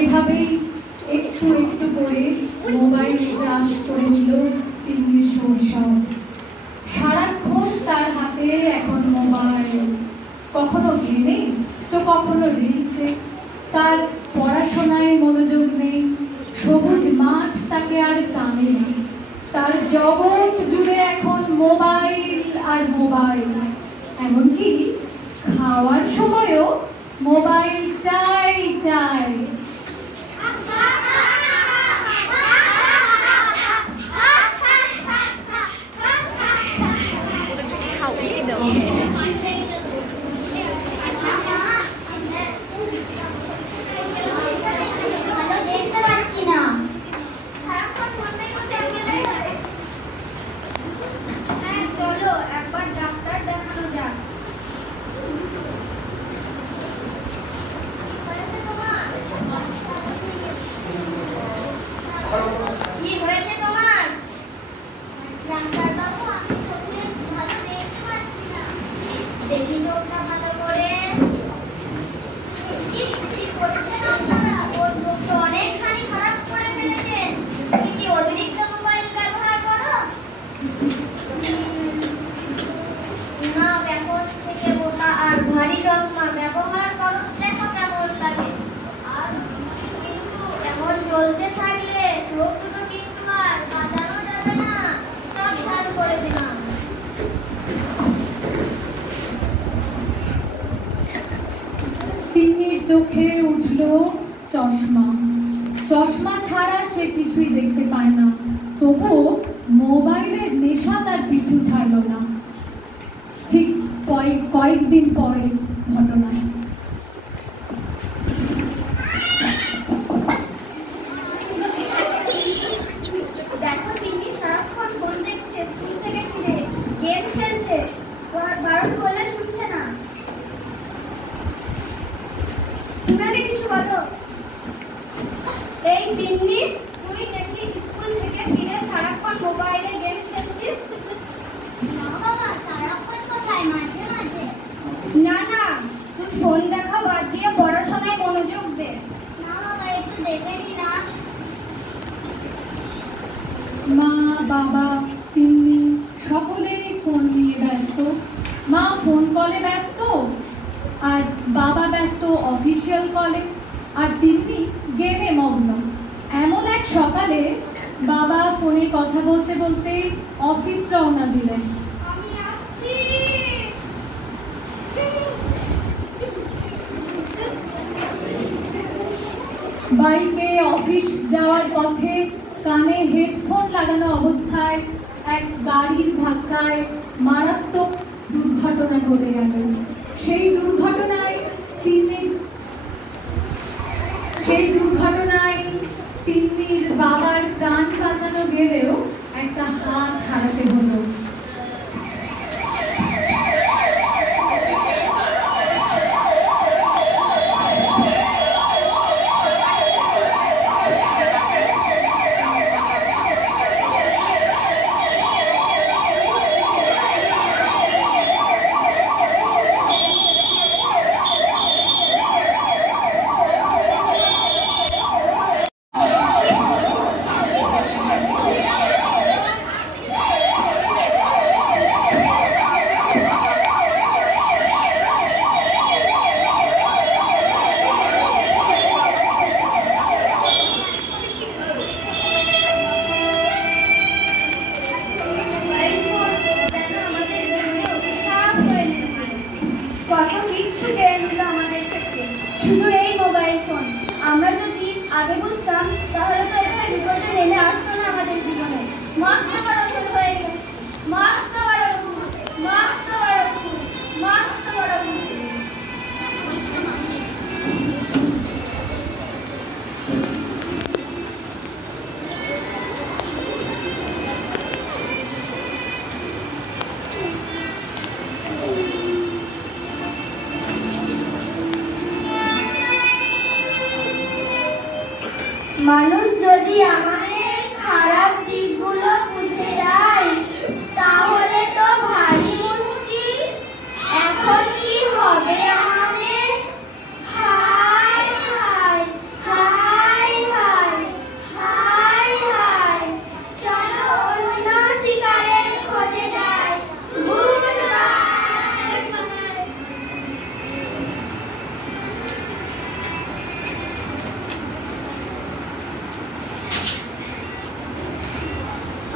এভাবেই একটু একটু করে মোবাইল ক্লাস করে নিল তিন্নির শৈশব। সারাক্ষণ তার হাতে এখন মোবাইল, কখনো গেমে তো কখনো রিলসে। তার পড়াশোনায় মনোযোগ নেই, সবুজ মাঠ তাকে আর টানে না। তার জগৎ জুড়ে এখন মোবাইল আর মোবাইল, এমনকি খাওয়ার সময়ও মোবাইল চাই চাই। চলতে থাকলে চোখ দুটো কিন্তু আর বাঁচানো যাবে না, সাবধান করে দিলাম। তিন্নির চোখে উঠল চশমা। চশমা ছাড়া সে কিছুই দেখতে পায় না, তবুও মোবাইলের নেশা তার পিছু ছাড়ল না। ঠিক কয়েকদিন পরে ঘটনা। দেখো তিনি সারাক্ষণ ফোন দেখছে, স্কুল থেকে ফিরে গেম খেলছে, বারণ করলে শুনছে না। তুমি আগে কিছু বলো। এই তিন্নি, তুই নাকি স্কুল থেকে ফিরে সারাক্ষণ মোবাইলে গেম খেলছিস? না বাবা, সারাক্ষণ কোথায়, মাঝে মাঝে। না না, তুই ফোন দেখা বাদ দিয়ে পড়াশোনায় মনোযোগ দে। না বাবা, একটু দেখে নি না। মা, বাবা, তিন্নি সকলেই ফোন নিয়ে ব্যস্ত। মা ফোন কলে ব্যস্ত, আর বাবা ব্যস্ত অফিসিয়াল কলে, আর তিন্নি গেমে মগ্ন। এমন এক সকালে বাবা ফোনে কথা বলতে বলতে অফিস রওনা দিলেন। আমি আসছি। বাইকে অফিস যাওয়ার পথে কানে হেডফোন লাগানো অবস্থায় এক গাড়ির ধাক্কায় মারাত্মক দুর্ঘটনা ঘটে গেল। সেই দুর্ঘটনায় তিন্নির বাবার প্রাণ বাঁচানো গেলেও একটা হাত হারাতে হলো। শুধু এই মোবাইল ফোন। আমরা যদি আগে বুঝতাম তাহলে তো এভাবে বিপদে নেমে আসতো না আমাদের জীবনে। মস্ত বড় ভুল হয়ে গেছে, মস্ত বড় ভুল, মস্ত বড় ভুল, মস্ত বড় ভুল। মানুষ যদি আমাদের খারাপ দিকগুলো বুঝে যায় তাহলে তো ভারী মুশকিল। এখন কি হবে আমাদের? হায় হায় হায় হায় হায় হায়। চলো অন্য শিকারের খোঁজে যাই। Good bye.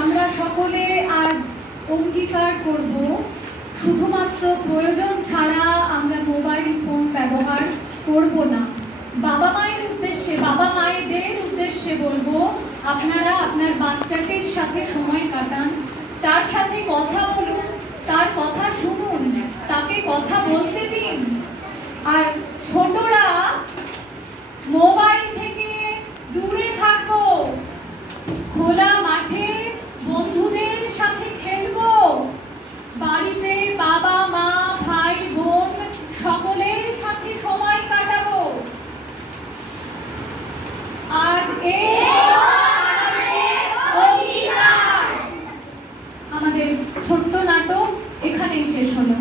আমরা সকলে আজ অঙ্গীকার করব শুধুমাত্র প্রয়োজন ছাড়া আমরা মোবাইল ফোন ব্যবহার করব না। বাবা মায়েদের উদ্দেশ্যে বলবো, আপনারা আপনার বাচ্চাকে সাথে সময় কাটান, তার সাথে কথা বলুন, তার কথা শুনুন, তাকে কথা বলতে দিন। আর ছোটরা মোবাইল থেকে দূরে থাকো, খোলা মাঠে বন্ধুদের সাথে খেলবো, বাড়িতে বাবা মা ভাই বোন সকলের সাথে সময় কাটাবো। আজ আমাদের ছোট্ট নাটক এখানেই শেষ হলো।